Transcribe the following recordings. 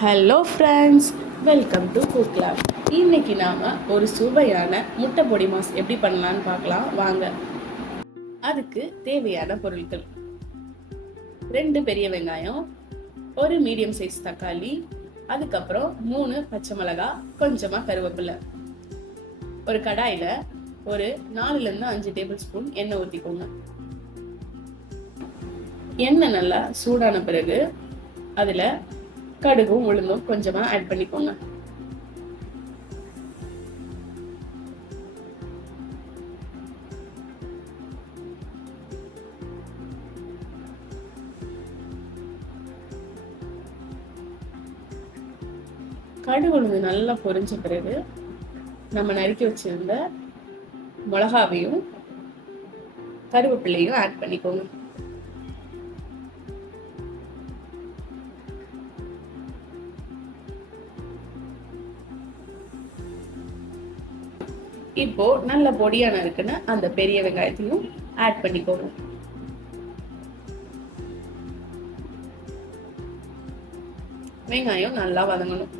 Hello friends, welcome to cook lab. இன்னைக்கு நாம் ஒரு சுவையான முட்டை பொடி மாஸ் எப்படி பண்ணலான்னு பார்க்கலாம் வாங்க. அதுக்கு தேவையான பொருட்கள்: 2 பெரிய வெங்காயம், ஒரு மீடியம் சைஸ் தக்காளி, அதுக்கப்புறம் 3 பச்சை மிளகாய், கொஞ்சமாக கருவேப்பிலை. ஒரு கடாயில் ஒரு 4லேருந்து 5 டேபிள் ஸ்பூன் எண்ணெய் ஊற்றிக்கோங்க. எண்ணெய் நல்லா சூடான பிறகு அதில் கடுகும் உளுந்தும் கொஞ்சமா ஆட் பண்ணிக்கோங்க. கடுகு உளுந்து நல்லா பொரிஞ்ச பிறகு நம்ம நறுக்கி வச்சிருந்த மிளகாவையும் கருவேப்பிலையும் ஆட் பண்ணிக்கோங்க. இப்போ நல்ல பொடியான இருக்குன்னு அந்த பெரிய வெங்காயத்தையும் ஆட் பண்ணிக்கோங்க. வெங்காயம் நல்லா வதங்கணும்.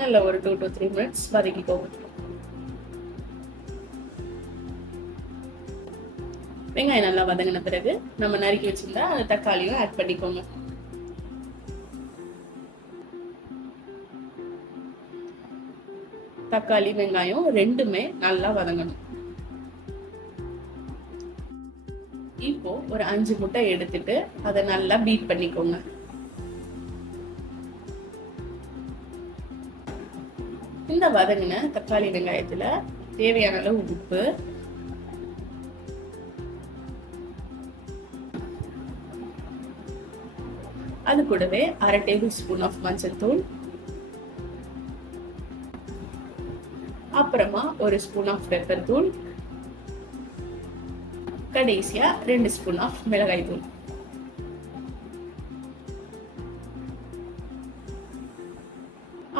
நல்ல ஒரு 2 to 3 minutes வதக்கிக்கோங்க. வெங்காயம் நல்லா வதங்கின பிறகு நம்ம நறுக்கி வச்சிருந்தா அந்த தக்காளியும் ஆட் பண்ணிக்கோங்க. தக்காளி வெங்காயம் ரெண்டுமே நல்லா வதங்கணும். இப்போ ஒரு 5 முட்டை எடுத்துட்டு அதை நல்லா பீட் பண்ணிக்கோங்க. இந்த வதங்கின தக்காளி வெங்காயத்துல தேவையான அளவு உப்பு, அது கூடவே 1/2 டேபிள் ஸ்பூன் ஆஃப் மஞ்சள் தூள், அப்புறமா 1 ஸ்பூன் ஆஃப் பெப்பர் தூள், கடைசியா 2 ஸ்பூன் ஆஃப் மிளகாய் தூள்.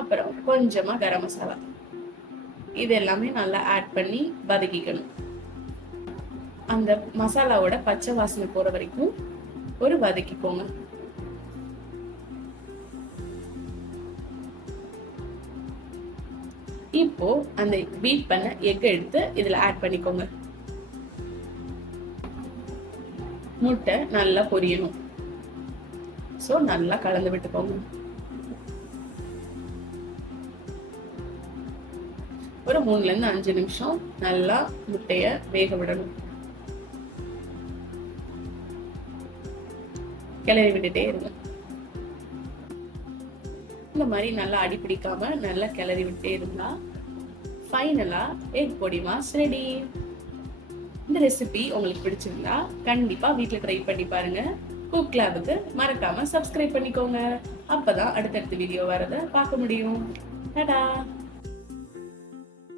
அப்புறம் கொஞ்சமா கரம் மசாலா. இது எல்லாமே நல்லா ஆட் பண்ணி வதக்கிக்கணும். அந்த மசாலாவோட பச்சை வாசனை போற வரைக்கும் ஒரு வதக்கிக்கோங்க. இப்போ அந்த பீட் பண்ண எக் எடுத்து இதுல ஆட் பண்ணிக்கோங்க. முட்டை நல்லா பொரியணும். சோ நல்லா கலந்து விட்டுக்கோங்க. ஒரு 3லேருந்து 5 நிமிஷம் நல்லா முட்டைய வேக விடணும். கிளறி விட்டுட்டே இருங்க. இந்த மாதிரி நல்லா அடி பிடிக்காம நல்லா கிளறி விட்டே இருந்தா ஃபைனலா எக் பொடி மாஸ் ரெடி. இந்த ரெசிபி உங்களுக்கு பிடிச்சிருந்தா கண்டிப்பா வீட்ல ட்ரை பண்ணி பாருங்க. குக் லேபுக்கு மறக்காம சப்ஸ்கிரைப் பண்ணிக்கோங்க. அப்பதான் அடுத்தடுத்த வீடியோ வரத பார்க்க முடியும். டாடா.